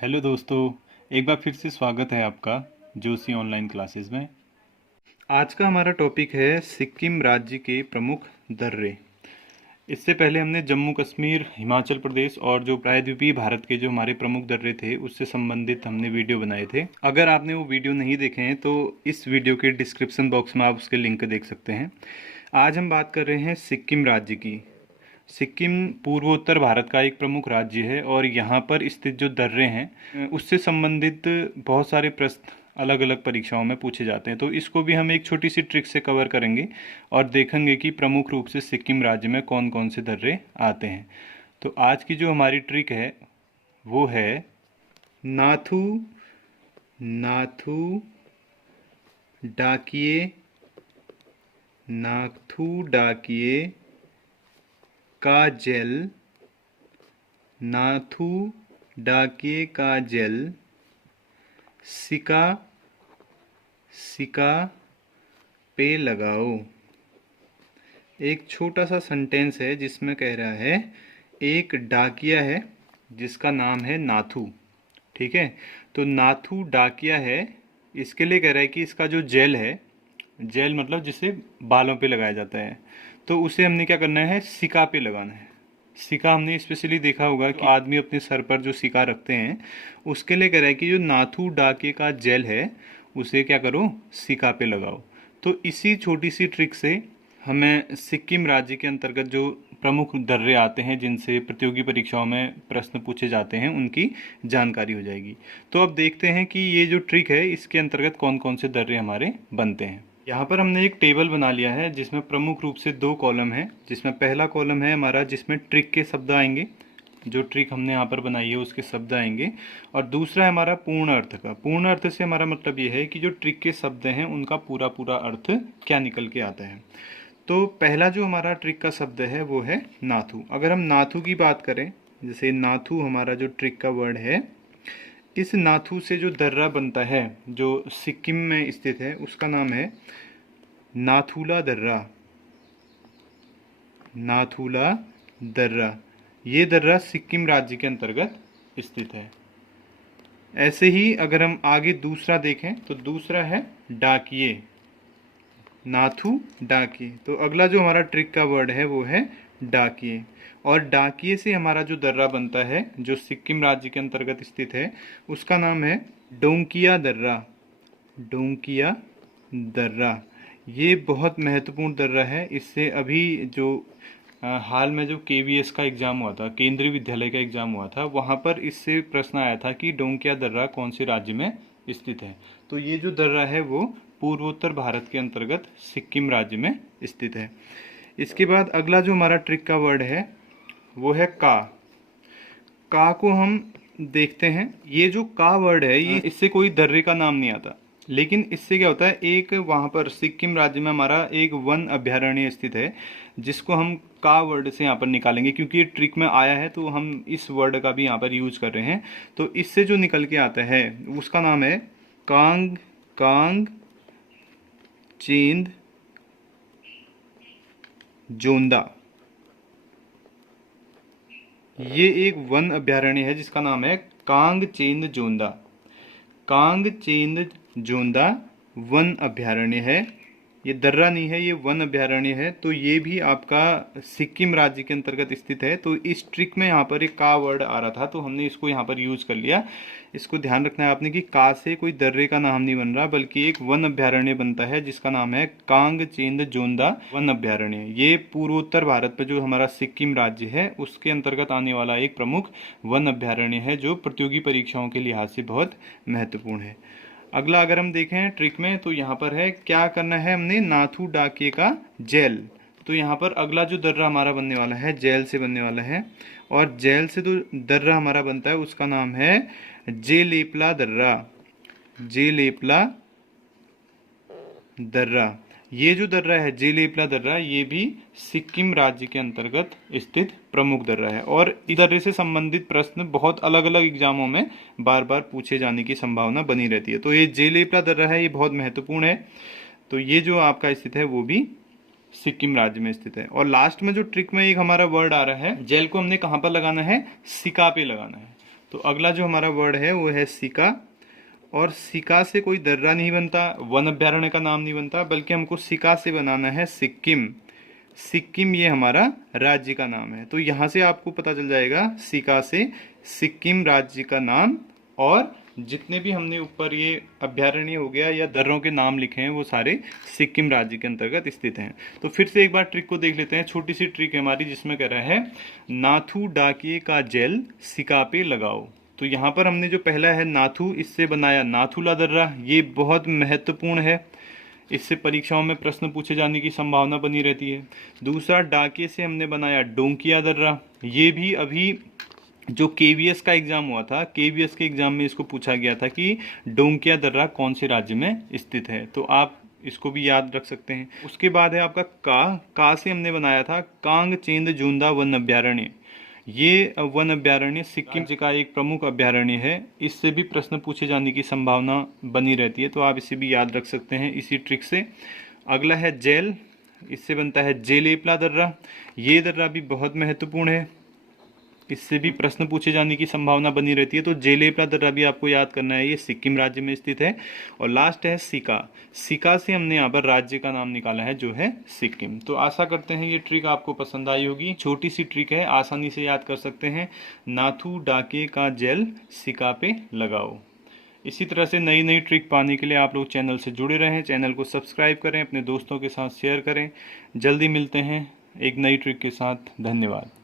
Hello दोस्तों, एक बार फिर से स्वागत है आपका जोशी ऑनलाइन क्लासेस में। आज का हमारा टॉपिक है सिक्किम राज्य के प्रमुख दर्रे। इससे पहले हमने जम्मू कश्मीर, हिमाचल प्रदेश और जो प्रायद्वीपीय भारत के जो हमारे प्रमुख दर्रे थे उससे संबंधित हमने वीडियो बनाए थे। अगर आपने वो वीडियो नहीं देखे हैं तो इस वीडियो के डिस्क्रिप्शन बॉक्स में आप उसके लिंक देख सकते हैं। आज हम बात कर रहे हैं सिक्किम राज्य की। सिक्किम पूर्वोत्तर भारत का एक प्रमुख राज्य है और यहाँ पर स्थित जो दर्रे हैं उससे संबंधित बहुत सारे प्रश्न अलग अलग परीक्षाओं में पूछे जाते हैं। तो इसको भी हम एक छोटी सी ट्रिक से कवर करेंगे और देखेंगे कि प्रमुख रूप से सिक्किम राज्य में कौन कौन से दर्रे आते हैं। तो आज की जो हमारी ट्रिक है वो है नाथू नाथू डाकिए नाथू डाकिए का जेल, नाथू डाकिए का जेल, सिका सिका पे लगाओ। एक छोटा सा सेंटेंस है जिसमें कह रहा है एक डाकिया है जिसका नाम है नाथू। ठीक है, तो नाथू डाकिया है, इसके लिए कह रहा है कि इसका जो जेल है, जेल मतलब जिसे बालों पे लगाया जाता है, तो उसे हमने क्या करना है, सिका पे लगाना है। सिका हमने स्पेशली देखा होगा कि आदमी अपने सर पर जो सिका रखते हैं उसके लिए कह रहा है कि जो नाथू डाके का जेल है उसे क्या करो, सिका पे लगाओ। तो इसी छोटी सी ट्रिक से हमें सिक्किम राज्य के अंतर्गत जो प्रमुख दर्रे आते हैं जिनसे प्रतियोगी परीक्षाओं में प्रश्न पूछे जाते हैं उनकी जानकारी हो जाएगी। तो अब देखते हैं कि ये जो ट्रिक है इसके अंतर्गत कौन कौन से दर्रे हमारे बनते हैं। यहाँ पर हमने एक टेबल बना लिया है जिसमें प्रमुख रूप से दो कॉलम है, जिसमें पहला कॉलम है हमारा जिसमें ट्रिक के शब्द आएंगे, जो ट्रिक हमने यहाँ पर बनाई है उसके शब्द आएंगे, और दूसरा है हमारा पूर्ण अर्थ का। पूर्ण अर्थ से हमारा मतलब ये है कि जो ट्रिक के शब्द हैं उनका पूरा पूरा अर्थ क्या निकल के आता है। तो पहला जो हमारा ट्रिक का शब्द है वो है नाथू। अगर हम नाथू की बात करें, जैसे नाथू हमारा जो ट्रिक का वर्ड है, इस नाथू से जो दर्रा बनता है जो सिक्किम में स्थित है उसका नाम है नाथूला दर्रा। नाथूला दर्रा, ये दर्रा सिक्किम राज्य के अंतर्गत स्थित है। ऐसे ही अगर हम आगे दूसरा देखें तो दूसरा है डाकिए, नाथू डाकिए। तो अगला जो हमारा ट्रिक का वर्ड है वो है डाकिए, और डाकिए से हमारा जो दर्रा बनता है जो सिक्किम राज्य के अंतर्गत स्थित है उसका नाम है डोंकिया दर्रा। डोंकिया दर्रा, ये बहुत महत्वपूर्ण दर्रा है। इससे अभी जो हाल में जो केवीएस का एग्ज़ाम हुआ था, केंद्रीय विद्यालय का एग्ज़ाम हुआ था, वहाँ पर इससे प्रश्न आया था कि डोंकिया दर्रा कौन से राज्य में स्थित है। तो ये जो दर्रा है वो पूर्वोत्तर भारत के अंतर्गत सिक्किम राज्य में स्थित है। इसके बाद अगला जो हमारा ट्रिक का वर्ड है वो है का। का को हम देखते हैं। ये जो का वर्ड है ये इससे कोई दर्रे का नाम नहीं आता, लेकिन इससे क्या होता है, एक वहाँ पर सिक्किम राज्य में हमारा एक वन अभ्यारण्य स्थित है जिसको हम का वर्ड से यहाँ पर निकालेंगे, क्योंकि ये ट्रिक में आया है तो हम इस वर्ड का भी यहाँ पर यूज कर रहे हैं। तो इससे जो निकल के आता है उसका नाम है कांग कांग चेंद जोंदा। ये एक वन अभ्यारण्य है जिसका नाम है कांग चेंद जोंदा। कांग चेंद जोंदा वन अभ्यारण्य है, ये दर्रा नहीं है, ये वन अभ्यारण्य है। तो ये भी आपका सिक्किम राज्य के अंतर्गत स्थित है। तो इस ट्रिक में यहाँ पर एक का वर्ड आ रहा था तो हमने इसको यहाँ पर यूज कर लिया। इसको ध्यान रखना है आपने कि का से कोई दर्रे का नाम नहीं बन रहा बल्कि एक वन अभ्यारण्य बनता है जिसका नाम है कांग चेंद जोंदा वन अभ्यारण्य। ये पूर्वोत्तर भारत में जो हमारा सिक्किम राज्य है उसके अंतर्गत आने वाला एक प्रमुख वन अभ्यारण्य है जो प्रतियोगी परीक्षाओं के लिहाज से बहुत महत्वपूर्ण है। अगला अगर हम देखें ट्रिक में तो यहाँ पर है क्या करना है, हमने नाथू डाकिए का जेल। तो यहाँ पर अगला जो दर्रा हमारा बनने वाला है जेल से बनने वाला है, और जेल से जो दर्रा हमारा बनता है उसका नाम है जेलेपला दर्रा। जेलेपला दर्रा, ये जो दर्रा है जेलेपला दर्रा ये भी सिक्किम राज्य के अंतर्गत स्थित प्रमुख दर्रा है, और इस दर्रे से संबंधित प्रश्न बहुत अलग अलग एग्जामों में बार बार पूछे जाने की संभावना बनी रहती है। तो ये जेलेपला दर्रा है, ये बहुत महत्वपूर्ण है। तो ये जो आपका स्थित है वो भी सिक्किम राज्य में स्थित है। और लास्ट में जो ट्रिक में एक हमारा वर्ड आ रहा है, जेल को हमने कहाँ पर लगाना है, सिका पे लगाना है। तो अगला जो हमारा वर्ड है वो है सिका, और सिका से कोई दर्रा नहीं बनता, वन अभ्यारण्य का नाम नहीं बनता, बल्कि हमको सिका से बनाना है सिक्किम। सिक्किम ये हमारा राज्य का नाम है। तो यहाँ से आपको पता चल जाएगा सिका से सिक्किम राज्य का नाम, और जितने भी हमने ऊपर ये अभ्यारण्य हो गया या दर्रों के नाम लिखे हैं वो सारे सिक्किम राज्य के अंतर्गत स्थित हैं। तो फिर से एक बार ट्रिक को देख लेते हैं। छोटी सी ट्रिक है हमारी, जिसमें कह रहा है नाथू डाकिए का जेल सिका पे लगाओ। तो यहाँ पर हमने जो पहला है नाथू, इससे बनाया नाथुला दर्रा, ये बहुत महत्वपूर्ण है, इससे परीक्षाओं में प्रश्न पूछे जाने की संभावना बनी रहती है। दूसरा डाके से हमने बनाया डोंकिया दर्रा, ये भी अभी जो केवीएस का एग्जाम हुआ था, केवीएस के एग्जाम में इसको पूछा गया था कि डोंकिया दर्रा कौन से राज्य में स्थित है, तो आप इसको भी याद रख सकते हैं। उसके बाद है आपका का से हमने बनाया था कांग चेंद जूंदा वन अभ्यारण्य। ये वन अभ्यारण्य सिक्किम का एक प्रमुख अभ्यारण्य है, इससे भी प्रश्न पूछे जाने की संभावना बनी रहती है, तो आप इसे भी याद रख सकते हैं इसी ट्रिक से। अगला है जेल, इससे बनता है जेलेपला दर्रा, ये दर्रा भी बहुत महत्वपूर्ण है, इससे भी प्रश्न पूछे जाने की संभावना बनी रहती है। तो जेलेपला दर्रा भी आपको याद करना है, ये सिक्किम राज्य में स्थित है। और लास्ट है सिका, सिका से हमने यहाँ पर राज्य का नाम निकाला है जो है सिक्किम। तो आशा करते हैं ये ट्रिक आपको पसंद आई होगी। छोटी सी ट्रिक है, आसानी से याद कर सकते हैं। नाथू डाके का जेल सिका पे लगाओ। इसी तरह से नई नई ट्रिक पाने के लिए आप लोग चैनल से जुड़े रहें, चैनल को सब्सक्राइब करें, अपने दोस्तों के साथ शेयर करें। जल्दी मिलते हैं एक नई ट्रिक के साथ। धन्यवाद।